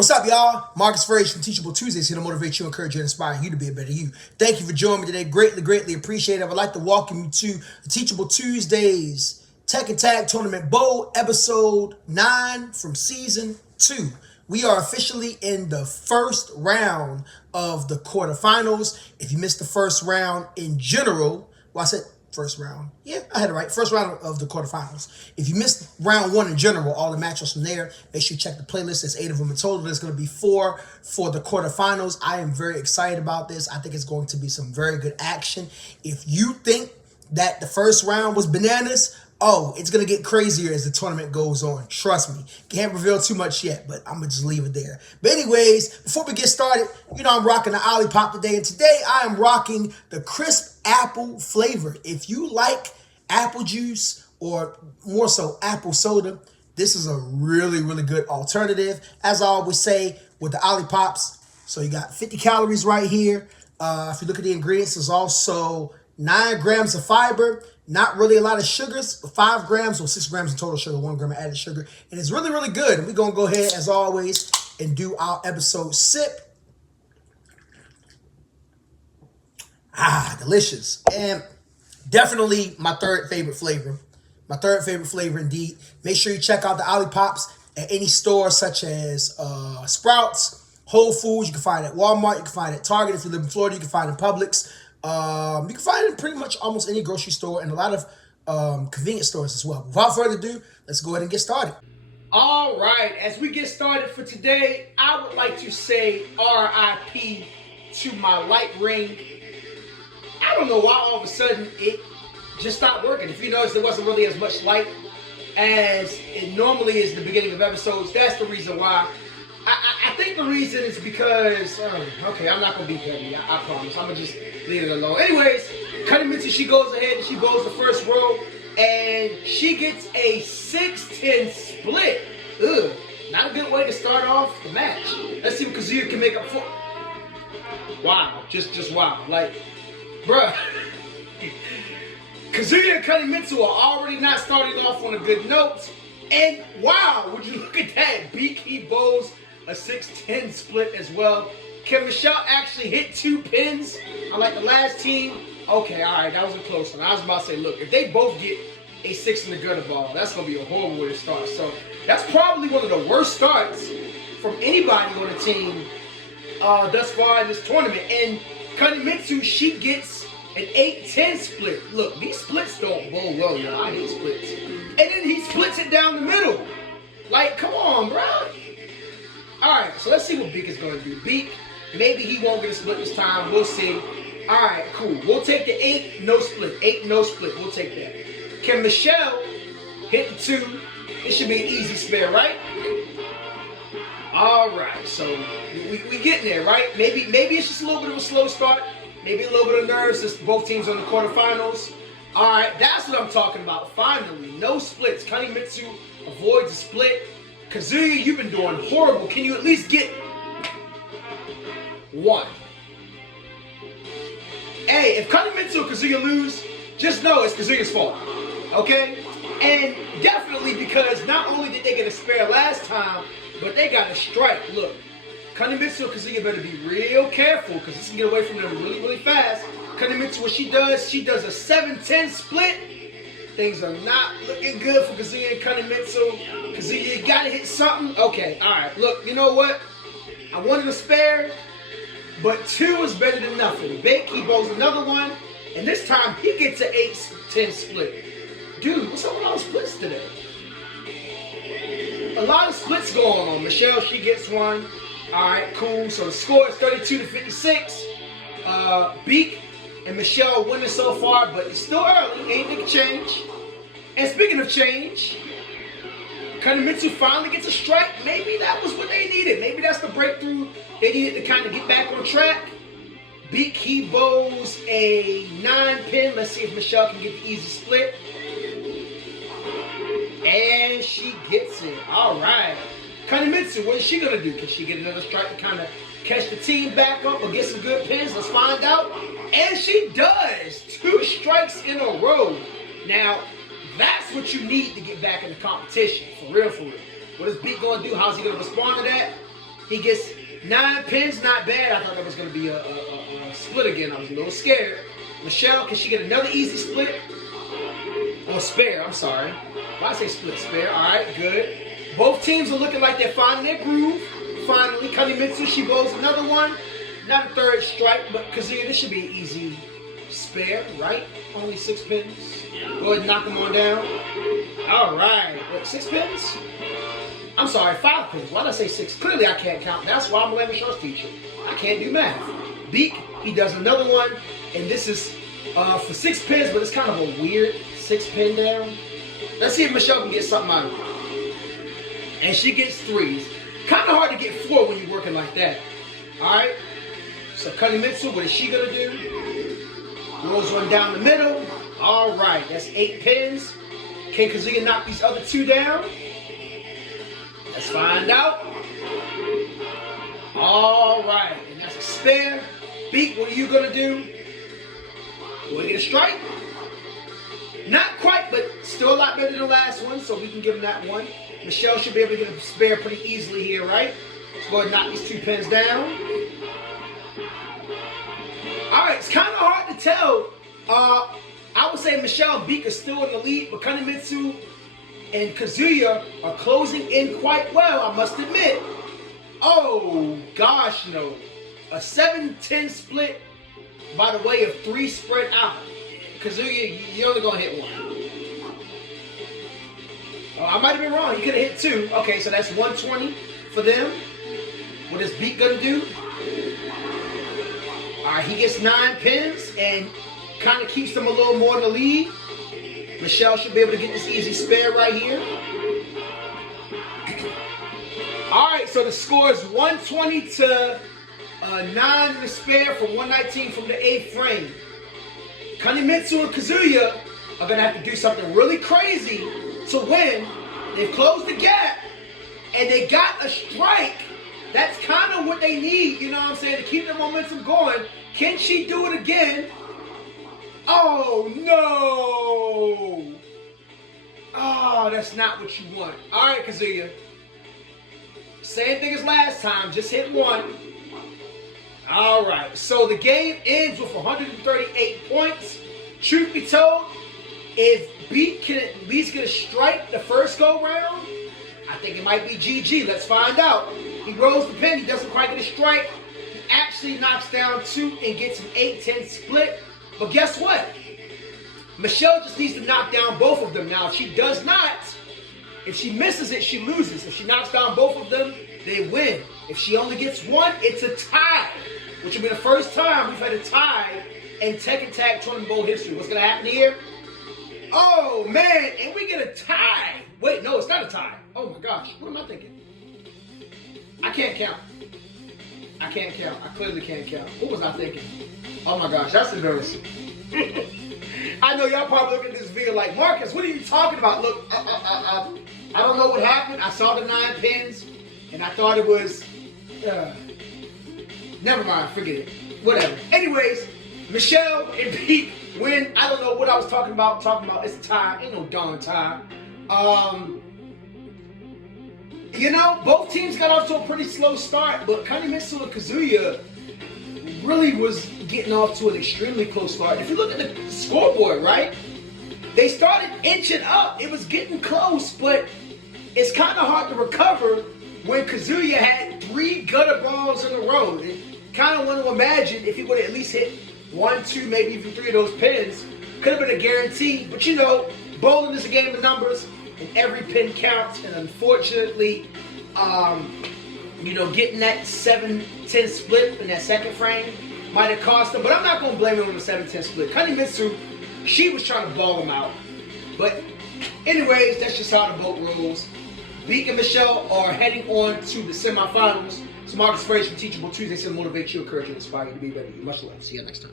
What's up, y'all? Marcus Frazier from Teachable Tuesdays here to motivate you, encourage you, and inspire you to be a better you. Thank you for joining me today. Greatly appreciate it. I would like to welcome you to the Teachable Tuesdays Tekken Tag Tournament Bowl, episode 9 from season 2. We are officially in the first round of the quarterfinals. If you missed the first round in general, well, I said first round. Yeah, I had it right. First round of the quarterfinals. If you missed round 1 in general, all the matchups from there, make sure you check the playlist. There's 8 of them in total. There's going to be 4 for the quarterfinals. I am very excited about this. I think it's going to be some very good action. If you think that the first round was bananas, it's going to get crazier as the tournament goes on. Trust me. Can't reveal too much yet, but I'm going to just leave it there. But anyways, before we get started, I'm rocking the Olipop today. And today I am rocking the crisp apple flavor. If you like apple juice or more so apple soda, this is a really good alternative. As I always say with the Olipops, so you got 50 calories right here. If you look at the ingredients, there's also 9 grams of fiber. Not really a lot of sugars, 5 grams or 6 grams in total sugar, 1 gram of added sugar. And it's really good. And we're going to go ahead, as always, and do our episode sip. Delicious. And definitely my third favorite flavor. My third favorite flavor indeed. Make sure you check out the Olipops at any store such as Sprouts, Whole Foods. You can find it at Walmart. You can find it at Target. If you live in Florida, you can find it in Publix. You can find it in pretty much almost any grocery store and a lot of convenience stores as well. Without further ado, let's go ahead and get started. All right, as we get started for today, I would like to say RIP to my light ring. I don't know why all of a sudden it just stopped working. If you notice, there wasn't really as much light as it normally is in the beginning of episodes. That's the reason why. I think the reason is because, okay, I'm not going to be petty, I promise. I'm going to just leave it alone. Anyways, Kunimitsu, she goes ahead and she bowls the first row, and she gets a 6-10 split. Not a good way to start off the match. Let's see what Kazuya can make up for. Wow, just wow. Like, bruh. Kazuya and Kunimitsu are already not starting off on a good note. And wow, would you look at that? Beak, he bowls a 6-10 split as well. Can Michelle actually hit 2 pins unlike the last team? Okay, all right, that was a close one. I was about to say, look, if they both get a 6 in the gutter ball, that's going to be a horrible way to start. So that's probably one of the worst starts from anybody on the team thus far in this tournament. And Kunimitsu, she gets an 8-10 split. Look, these splits don't bowl well, y'all. I hate splits. And then he splits it down the middle. Like, come on, bro. Alright, so let's see what Beak is going to do. Beak, maybe he won't get a split this time. We'll see. Alright, cool. We'll take the 8, no split. 8, no split. We'll take that. Can Michelle hit the 2? It should be an easy spare, right? Alright, so we getting there, right? Maybe it's just a little bit of a slow start. Maybe a little bit of nerves since both teams are in the quarterfinals. Alright, that's what I'm talking about. Finally, no splits. Kunimitsu avoids a split. Kazuya, you've been doing horrible. Can you at least get 1? Hey, if Kunimitsu or Kazuya lose, just know it's Kazuya's fault. Okay? And definitely because not only did they get a spare last time, but they got a strike. Look, Kunimitsu or Kazuya better be real careful because this can get away from them really fast. Kunimitsu, what she does a 7-10 split. Things are not looking good for Kazuya and Kunimitsu. Kazuya, you gotta hit something. Okay, alright. Look, you know what? I wanted a spare, but 2 is better than nothing. Beak, he bowls another one, and this time he gets an 8-10 split. Dude, what's up with all the splits today? A lot of splits going on. Michelle, she gets one. Alright, cool. So the score is 32-56. Beak and Michelle winning so far, but it's still early. Anything can change. And speaking of change, Kunimitsu finally gets a strike. Maybe that was what they needed. Maybe that's the breakthrough they needed to kind of get back on track. Beak, he bowls a 9-pin. Let's see if Michelle can get the easy split. And she gets it. All right. Kunimitsu, what is she going to do? Can she get another strike to kind of catch the team back up or get some good pins? Let's find out. And she does. 2 strikes in a row. Now, that's what you need to get back in the competition. For real. What is Beak going to do? How's he going to respond to that? He gets 9 pins, not bad. I thought that was going to be a split again. I was a little scared. Michelle, can she get another easy split? Or spare, I'm sorry. Why I say split? Spare. All right, good. Both teams are looking like they're finding their groove. Finally, Kunimitsu, she blows another one. Not a third strike, but Kazuya, this should be an easy spare, right? Only 6 pins. Go ahead and knock them on down. All right. What, 6 pins? I'm sorry, 5 pins. Why did I say 6? Clearly I can't count. That's why I'm a Michelle's teacher. I can't do math. Beak, he does another one, and this is for 6 pins, but it's kind of a weird 6 pin down. Let's see if Michelle can get something out of it. And she gets 3s. Kind of hard to get 4 when you're working like that. All right. So Kunimitsu, what is she gonna do? Rolls one down the middle. All right, that's 8 pins. Can Kazuya knock these other 2 down? Let's find out. All right, and that's a spare. Beak, what are you gonna do? You wanna get a strike? Not quite, but still a lot better than the last one, so we can give him that one. Michelle should be able to get a spare pretty easily here, right? Let's go ahead and knock these 2 pins down. All right, it's kind of hard to tell. I would say Michelle and Beak are still in the lead, but Kunimitsu and Kazuya are closing in quite well, I must admit. Oh, gosh, no. A 7-10 split by the way of 3 spread out. Kazuya, you're only going to hit 1. Oh, I might have been wrong. You could have hit 2. Okay, so that's 120 for them. What is Beak going to do? All right, he gets 9 pins and kind of keeps them a little more in the lead. Michelle should be able to get this easy spare right here. All right, so the score is 120 to 9 in the spare from 119 from the 8th frame. Kunimitsu and Kazuya are going to have to do something really crazy to win. They've closed the gap, and they got a strike. That's kind of what they need, you know what I'm saying, to keep the momentum going. Can she do it again? Oh, no. Oh, that's not what you want. All right, Kazuya. Same thing as last time. Just hit 1. All right. So the game ends with 138 points. Truth be told, if Beak can at least get a strike the first go-round, I think it might be GG. Let's find out. He rolls the pin. He doesn't quite get a strike. He actually knocks down 2 and gets an 8-10 split. But guess what? Michelle just needs to knock down both of them. Now, if she does not, if she misses it, she loses. If she knocks down both of them, they win. If she only gets 1, it's a tie, which will be the first time we've had a tie in Tekken Tag Tournament Bowl history. What's going to happen here? Oh, man, and we get a tie. Wait, no, it's not a tie. Oh, my gosh. What am I thinking? I can't count. I can't count. I clearly can't count. What was I thinking? Oh, my gosh, that's embarrassing. I know y'all probably looking at this video like, Marcus, what are you talking about? Look, I don't know what happened. I saw the 9 pins, and I thought it was... never mind, forget it. Whatever. Anyways, Michelle and Beak win. I don't know what I was talking about. It's a tie. Ain't no darn tie. You know, both teams got off to a pretty slow start, but Kunimitsu and Kazuya really was getting off to an extremely close start. If you look at the scoreboard, right, they started inching up. It was getting close, but it's kind of hard to recover when Kazuya had 3 gutter balls in a row. It kind of want to imagine if he would have at least hit 1, 2, maybe even 3 of those pins. Could have been a guarantee, but you know, bowling is a game of numbers, and every pin counts, and unfortunately, you know, getting that 7-10 split in that second frame might have cost him, but I'm not going to blame him on the 7-10 split. Kunimitsu, she was trying to ball him out. But anyways, that's just how the boat rolls. Beak and Michelle are heading on to the semifinals. So Marcus Frazier from Teachable Tuesday to motivate you, encourage you, inspire you to be better. Much love. See you next time.